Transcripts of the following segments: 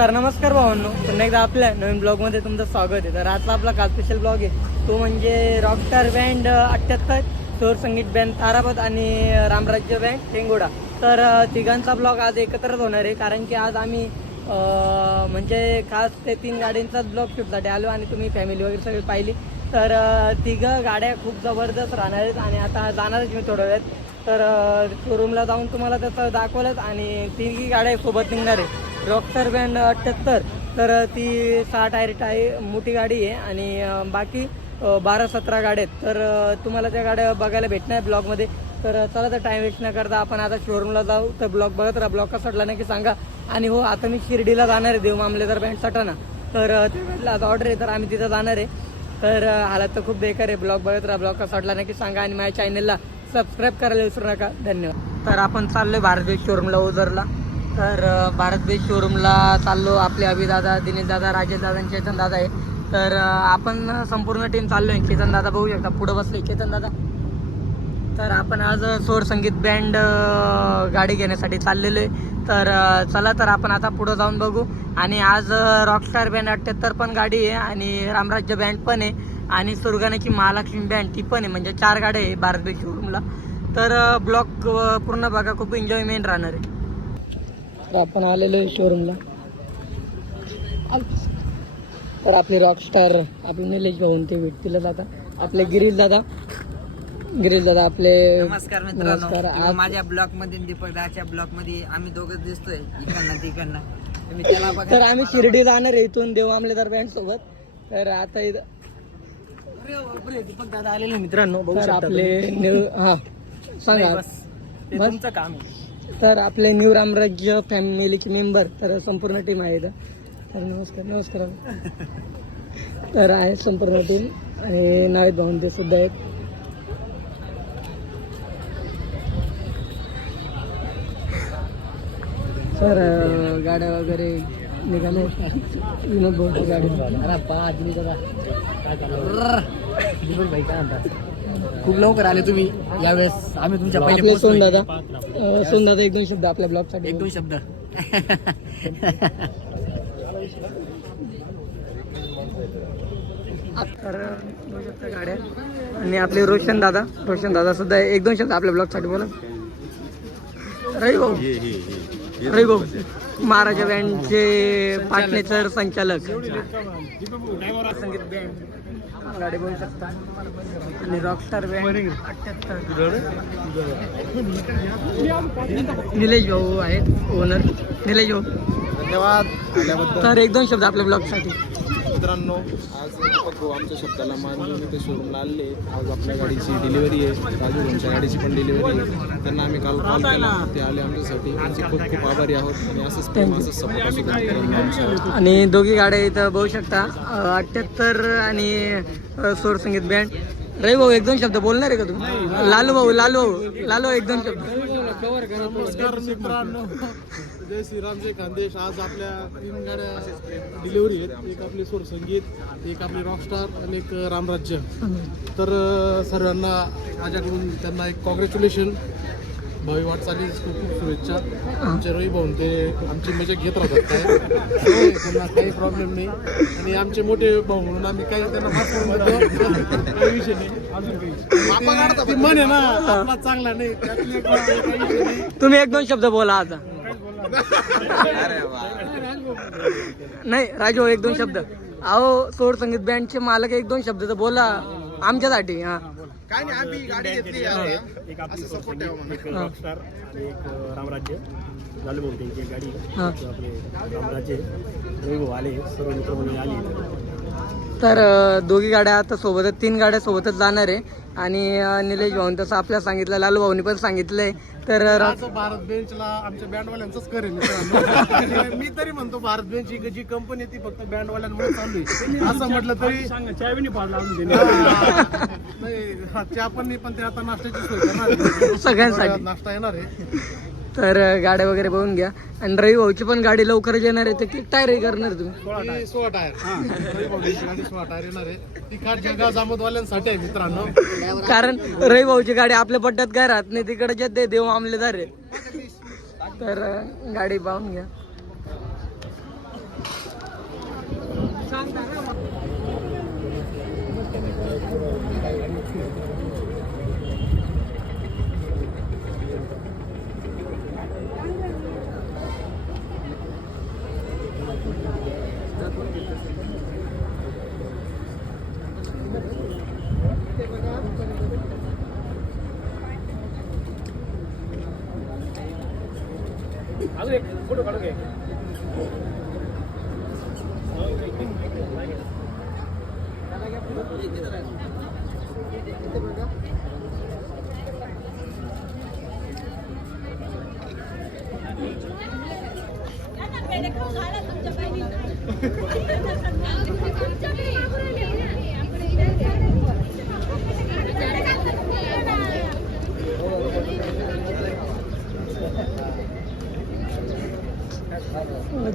तर नमस्कार भावांनो. पुन्हा एकदा आपल्या नवीन ब्लॉगमध्ये तुमचं स्वागत आहे. तर आजचा आपला का स्पेशल ब्लॉग आहे. तो म्हणजे रॉकस्टार बँड अठ्ठ्याहत्तर चोर संगीत बँड तारापत आणि रामराज्य बँड टेंगोडा तर तिघांचा ब्लॉग आज एकत्रच होणार आहे. कारण की आज आम्ही म्हणजे खास ते तीन गाड्यांचाच ब्लॉग शूटसाठी आलो आणि तुम्ही फॅमिली वगैरे सगळी पाहिली. तर तिघं गाड्या खूप जबरदस्त राहणार आहेत आणि आता जाणारच मी थोड्या वेळात. तर शोरूमला जाऊन तुम्हाला त्याचं दाखवलंच आणि तिघी गाड्या सोबत निघणार आहे रॉकस्टार बँड अठ्ठ्याहत्तर तर ती सहा टायर टाय मोठी गाडी आहे आणि बाकी बारा सतरा गाड्या आहेत. तर तुम्हाला त्या गाड्या बघायला भेटणार ब्लॉगमध्ये. तर चला तर टाईम वेस्ट न करता आपण आता शोरूमला जाऊ. तर ब्लॉग बघत राहा. ब्लॉग कसा वाटला नक्की सांगा. आणि हो आता मी शिर्डीला जाणार आहे देव मामलेदार बँड सटाणा. तर अं, त्या आता ऑर्डर आहे तर आम्ही तिथं जाणार आहे. तर हालात तर खूप बेकार आहे. ब्लॉग बघत राहा. ब्लॉग कसा वाटला नक्की सांगा. आणि माझ्या चॅनलला सबस्क्राईब करायला विसरू नका. धन्यवाद. तर आपण चाललोय भारतीय शोरूमला ओझरला. तर भारत देश शोरूमला चाललो. आपले अभिदादा दिनेश दादा राजेश दादा आणि चेतन दादा आहे. तर आपण संपूर्ण टीम चाललोय. चेतन दादा बघू शकता. पुढे बसले चेतन दादा. तर आपण आज स्वर संगीत बँड गाडी घेण्यासाठी चाललेलो आहे तर चला तर आपण आता पुढं जाऊन बघू. आणि आज रॉकस्टार बँड अठ्ठ्याहत्तर पण गाडी आहे आणि रामराज्य बँड पण आहे. आणि सुरगाण्याची महालक्ष्मी बँड ती पण आहे. म्हणजे चार गाड्या आहे भारत बेस्ट शोरूमला तर ब्लॉक पूर्ण बघा. खूप एन्जॉयमेंट राहणार आहे. तर आपण आलेलो आहे शोरूमला तर आपले रॉकस्टार आपले निलेश भाऊन ते भेटतीलच आता आपले गिरीश दादा. गिरीश दादा आपले नमस्कार मित्रांनो. माझ्या ब्लॉकमध्ये दीपक दाच्या ब्लॉकमध्ये आम्ही दोघं दिसतोय इकडनं तिकडनं. तर आम्ही शिर्डी जाणार आहे इथून देव आमलेदार बँड सोबत. तर आता इथं दीपक दादा आलेले मित्रांनो तर आपले हा सांगा. बस? तुमचं काम तर आपले न्यू रामराज्य फॅमिलीचे मेंबर तर संपूर्ण टीम आहे इथं. तर नमस्कार नमस्कार. तर आहे संपूर्ण टीम आणि नावेद भाऊन ते सुद्धा आहेत. सर गाड्या वगैरे निघाले विनोद भाऊची गाडी काय भाई काय म्हणतात? खूप लवकर आले तुम्ही. यावेळेस आम्ही तुमच्या आपले सोन दादा सोन दादा एक दोन शब्द आपल्या ब्लॉगसाठी एक दोन शब्द. तर गाड्या आणि आपले रोशन दादा. रोशन दादा सुद्धा. एक दोन शब्द आपल्या ब्लॉगसाठी बोला. रवी भाऊ. रवी भाऊ. महाराजा बँडचे पाटणेकर संचालक. संगीत बँड गाडी बोलू शकता. आणि रॉकस्टार बँड अठ्ठ्याहत्तर. निलेश भाऊ आहेत ओनर निलेश भाऊ. धन्यवाद. तर एक दोन शब्द आपल्या ब्लॉगसाठी. मित्रांनो आज दीपक भाऊ आमच्या शब्दाला मान देऊन इथे शोरूमला आले आज आपल्या गाडीची डिलिव्हरी आहे. राजू भाऊंच्या गाडीची पण डिलिव्हरी आहे. त्यांना आम्ही काल कॉल केला. ते आले आमच्यासाठी. आमचे खूप खूप आभारी आहोत. आणि असंच प्रेम असंच सपोर्ट आणि दोघी गाड्या इथं बघू शकता. अठ्ठ्याहत्तर आणि सोर संगीत बँड रवी भाऊ एक दोन शब्द बोलणार आहे का तुम्ही? लालू भाऊ लालू भाऊ लालू एक दोन शब्द. नमस्कार मित्रांनो. जय श्रीराम जय खानदेश आज आपल्या तीन गाड्या डिलिव्हरी आहेत. एक आपली सूर संगीत एक आपली रॉकस्टार आणि एक रामराज्य तर सर्वांना माझ्याकडून त्यांना एक कॉंग्रॅच्युलेशन भावी वाटचाली खूप खूप शुभेच्छा. आमचे रोही भाऊन ते आमची मजा घेत राहतात. काय? त्यांना काही प्रॉब्लेम नाही. आणि आमचे मोठे भाऊ म्हणून आम्ही काही त्यांना काही विषय नाही. अजून काही मन आहे ना आपला चांगला नाही. तुम्ही एक दोन शब्द बोला आता. नाही राजू भाऊ एक दोन शब्द. अहो सोर संगीत बँडचे मालक एक दोन शब्द तर बोला. आमच्यासाठी हा. काय नाही आम्ही गाडी घेतली एक आपली असं support आहे आम्हाला. एक रॉकस्टार आणि एक अं, रामराज्य. त्यांची एक गाडी हा. आपले रामराज्य रवी भाऊ आले सर्व आली. तर अ, दोघी गाड्या आता सोबतच तीन गाड्या सोबतच जाणार आहे. आणि अ, निलेश भाऊन तसं आपल्याला सांगितलं लालू भाऊनी पण सांगितलंय. तर आज भारत बेंचला आमच्या बँडवाल्यांचंच करेल मित्रांनो. मी तरी म्हणतो भारत बेंच ही जी कंपनी ती फक्त बँडवाल्यांमुळे चालू आहे असं म्हटलं तरी सांगा चहा बी नाही पाडला अजून त्यांनी. हा, नाही हा, चहा पण नाही पण ते आता नाश्त्याची सोय करणार आहे. सगळ्यांसाठी. नाश्ता येणार आहे तर गाड्या वगैरे बघून घ्या. आणि रवी भाऊची पण गाडी लवकरच येणार आहे किती टायर करणार तुम्ही. ती सोळा टायर रवी भाऊची गाडी सोळा टायर येणार आहे. ती खाट जगा जामतवाल्यांसाठी आहे मित्रांनो. कारण रवी भाऊची गाडी आपल्या पट्ट्यात काय राहत नाही तिकडे ते देव मामलेदार आहे. तर गाडी पाहून घ्या.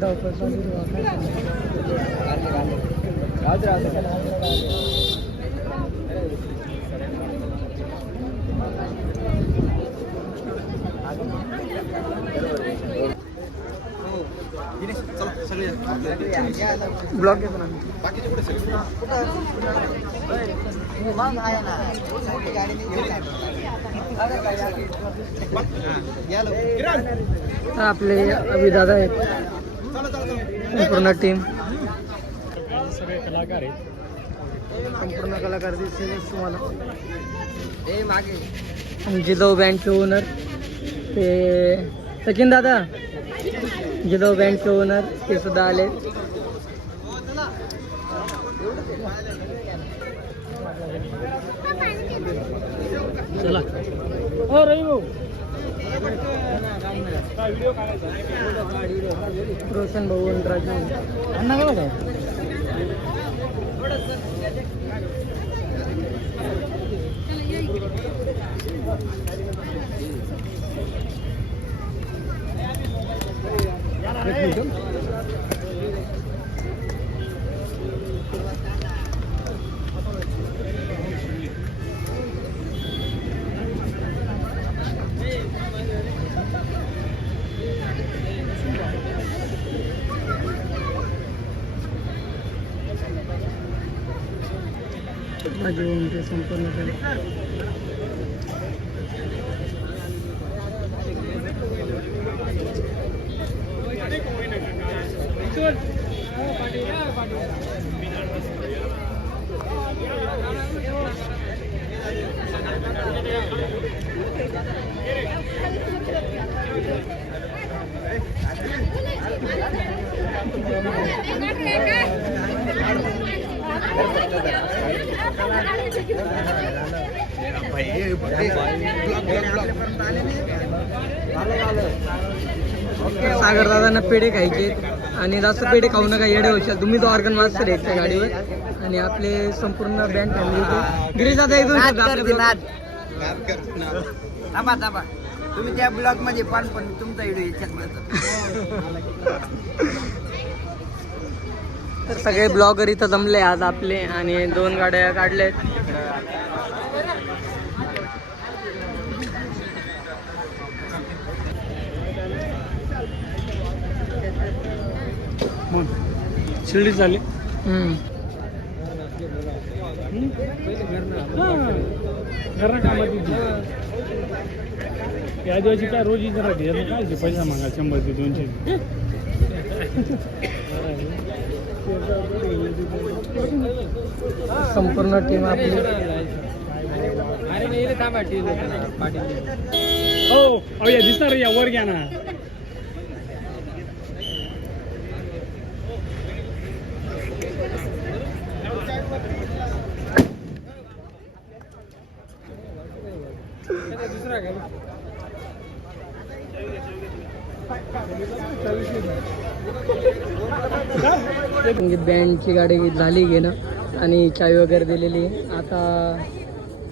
धावपळ चालू आहे. ब्लॉग घेतो ना आपले अभिदादा आहेत. संपूर्ण टीम. सगळे कलाकार आहेत संपूर्ण कलाकार दिसतील तुम्हाला. ए मागे जिजाऊ बँडचे ओनर ते सचिन दादा. जिजाऊ बँडचे ओनर ते सुद्धा आले. चला. हो रवी भाऊ. रोशन भाऊ राजू. अण्णा गेला का? राजू ते संपूर्ण केलं सागर दादांना पेढे खायचे आणि जास्त पेढे खाऊ नका येडे होशाल. तुम्ही तो ऑर्गन मास्टर आहे त्या गाडीवर. आणि आपले संपूर्ण बँड फॅमिली होते. गिरीश दादा एक दोन शब्द आपल्या तुम्ही त्या ब्लॉगमध्ये पण पण तुमचा व्हिडिओ याच्यात तर सगळे ब्लॉगर इथं जमले आज आपले आणि दोन गाड्या काढल्यात शिर्डी झाली. घरना कामात. या दिवशी काय रोज इथं राहते याला काय पैसा मागा शंभर ते दोनशे. संपूर्ण टीम आपली. हो या दिसणार या वर घ्या ना. संगीत बँडची गाडी झाली घेणं आणि चावी वगैरे दिलेली. आता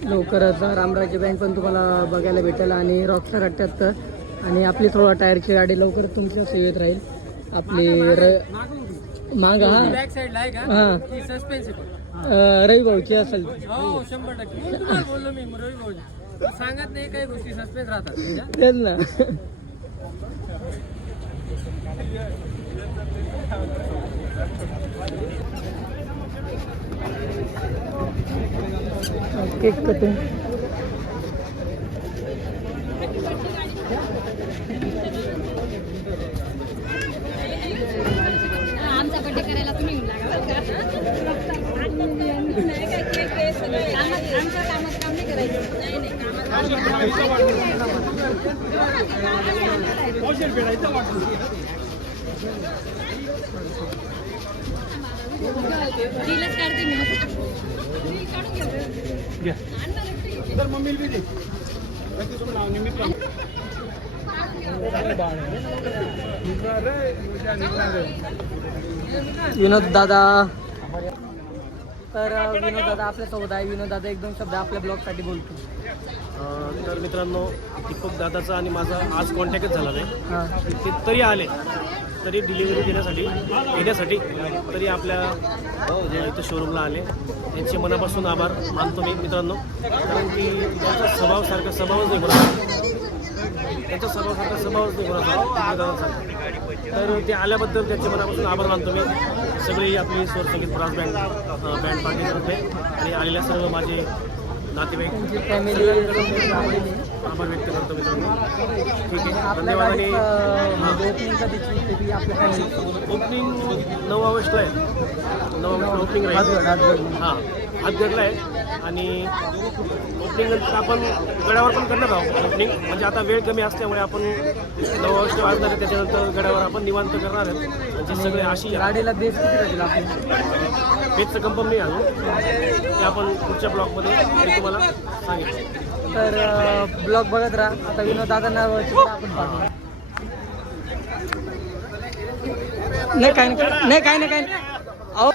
लवकरच रामराज्य बँड पण तुम्हाला बघायला भेटेल आणि रॉकस्टार अठ्ठ्याहत्तर आणि आपली सोळा टायरची गाडी लवकर तुमच्या सेवेत राहील. आपली र माग हा. हा. रवी भाऊची असेल सांगत नाही काही गोष्टी सस्पेन्स राहतात. तेच ना. केक आमचा बर्थडे करायला तुम्ही विनोद दादा. तर विनोद दादा आपल्यासोबत आहे. विनोद दादा एक दोन शब्द आपल्या ब्लॉगसाठी बोलतो तर मित्रांनो दीपक दादाचा आणि माझा आज कॉन्टॅक्टच झाला नाही. ते तरी आले तरी डिलिव्हरी देण्यासाठी येण्यासाठी तरी आपल्या इथं शोरूमला आले. त्यांचे मनापासून आभार मानतो मी मित्रांनो. कारण की त्यांचा स्वभावसारखा स्वभावच नाही कोणाचा. त्यांचा स्वभावसारखा स्वभावच नाही दादांसारखा तर ते आल्याबद्दल त्यांचे मनापासून आभार मानतो मी. सगळी आपली स्वर संगीत ब्रास बँड बँड पार्टी करत आणि आलेल्या सर्व माझे नातेवाईक. फॅमिली आभार व्यक्त करतो मित्रांनो. ठीक आहे. ओपनिंग नऊ ऑगस्टला आहे. नऊ ऑगस्टला ओपनिंग. राहील. हां हातगडला आहे. आणि ओपनिंग नंतर आपण गडावर पण करणार आहोत. ओपनिंग म्हणजे आता वेळ कमी असल्यामुळे आपण नऊ ऑगस्ट वाजणार आहे त्याच्यानंतर गडावर आपण निवांत करणार आहेत. म्हणजे सगळे अशी गाडीला बेस किती राहील आपली? बेचचं कन्फर्म नाही अजून. ते आपण पुढच्या ब्लॉकमध्ये मी तुम्हाला सांगेन. तर ब्लॉग बघत राहा. आता विनोद दादा नावाची आपण नाही काय नाही काय नाही काय नाही. अहो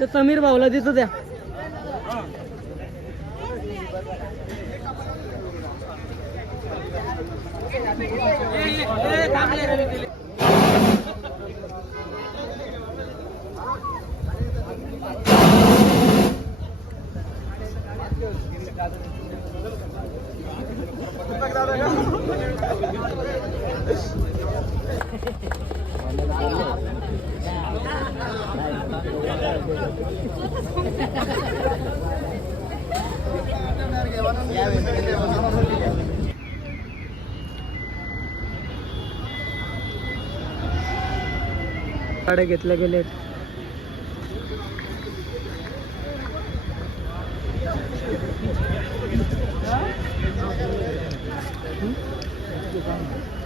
ते समीर भाऊला दिसू द्या. गाड्या घेतल्या गेलेत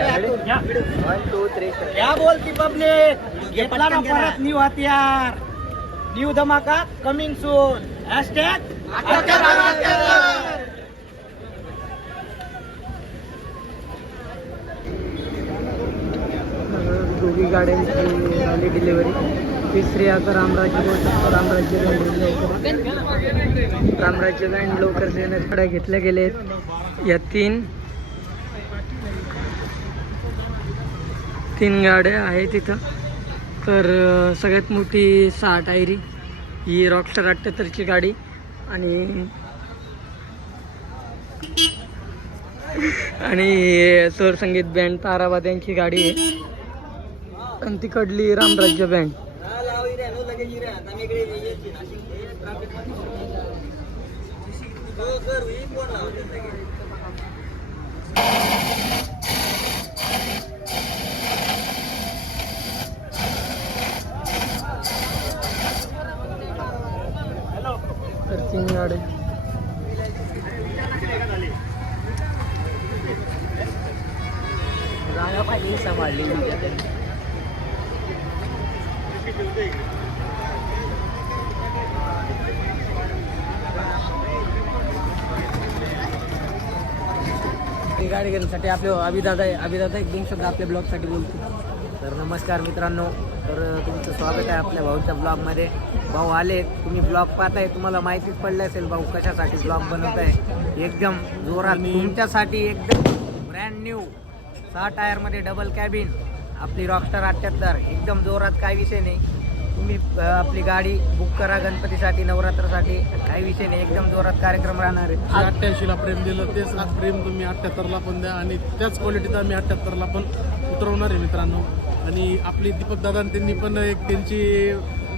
आहेत स्वर संगीत क्या बोलती पब्लिक. घेतला ना परत न्यू हत्यार न्यू धमाका कमिंग सून हॅशटॅग दोघी गाड्यांची झाली डिलिव्हरी तिसरी आता रामराज्य रामराज्य लवकर. रामराज्य बँड लवकर देण्यात गाड्या घेतल्या गेलेत. या तीन तीन गाड्या आहेत इथं. तर सगळ्यात मोठी सहा टायरी. ही रॉकस्टार अठ्ठ्याहत्तरची गाडी. आणि आणि स्वर संगीत बँड ताराबाद यांची गाडी आहे. आणि तिकडली रामराज्य बँड तर तीन गाड्या ही गाडी घेण्यासाठी आपले अभिदादा अभिदादा एक दोन शब्द आपल्या ब्लॉगसाठी बोलतो. तर नमस्कार मित्रांनो. तर तुमचं स्वागत आहे आपल्या भाऊच्या ब्लॉगमध्ये. भाऊ आले तुम्ही ब्लॉग पाहताय तुम्हाला माहितीच पडलं असेल भाऊ कशासाठी ब्लॉग बनवत आहे. एकदम जोरात तुमच्यासाठी एकदम ब्रँड न्यू सहा टायरमध्ये डबल कॅबिन आपली रॉकस्टार अठ्ठ्याहत्तर एकदम जोरात काय विषय नाही. तुम्ही आपली गाडी बुक करा गणपतीसाठी नवरात्रासाठी. काही विषय नाही एकदम जोरात कार्यक्रम राहणार आहे. अठ्ठ्याऐंशीला प्रेम दिलं तेच आज प्रेम तुम्ही अठ्ठ्याहत्तरला पण द्या आणि त्याच क्वालिटीचा आम्ही अठ्ठ्याहत्तरला पण उतरवणार आहे मित्रांनो. आणि आपली दीपक दादा त्यांनी पण एक त्यांची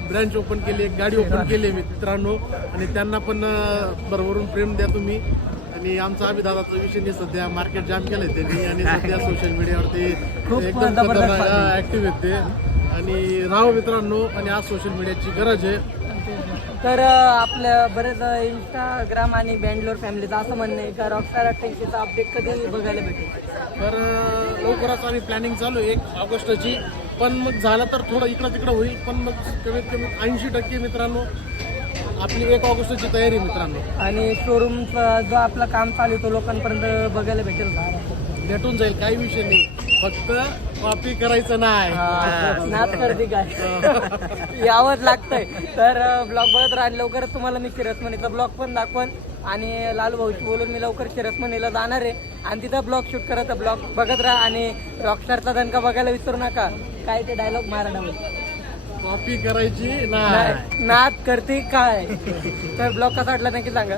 ब्रँच ओपन केली एक गाडी ओपन केली आहे मित्रांनो. आणि त्यांना पण अं, भरभरून प्रेम द्या तुम्ही. आणि आमचा अभि दादाचा विषय नाही सध्या मार्केट जाम केलंय त्यांनी आणि सध्या सोशल मीडियावरती एकदम ऍक्टिव्ह आहेत ते. आणि राहा मित्रांनो आणि आज सोशल मीडियाची गरज आहे. तर अं, आपलं बरेच इंस्टाग्राम आणि बँगलोर फॅमिलीचं असं म्हणणं आहे का रॉकस्टार अठ्ठ्याऐंशीचा अपडेट कधी बघायला भेटेल? तर लवकरच आम्ही प्लॅनिंग चालू आहे एक ऑगस्टची. पण मग झालं तर थोडं इकडं तिकडं होईल पण मग कमीत कमी ऐंशी टक्के मित्रांनो आपली एक ऑगस्टची तयारी आहे मित्रांनो. आणि शोरूमचा जो आपलं काम चालू आहे तो लोकांपर्यंत बघायला भेटेल का? भेटून जाईल काही विषय नाही. फक्त कॉपी करायचं नाही. नाच करते काय? यावंच लागतंय. तर ब्लॉग बघत राहा लवकरच तुम्हाला मी शिरसमणीचा ब्लॉग पण दाखवन आणि लालू भाऊशी बोलून मी लवकर शिरसमणीला जाणार आहे. आणि तिथं ब्लॉग शूट करत ब्लॉग बघत राहा आणि रॉकस्टारचा दणका बघायला विसरू नका. काय ते डायलॉग मारा कॉपी करायची नाही नाच करते काय? तर ब्लॉग कसा वाटला नक्की सांगा.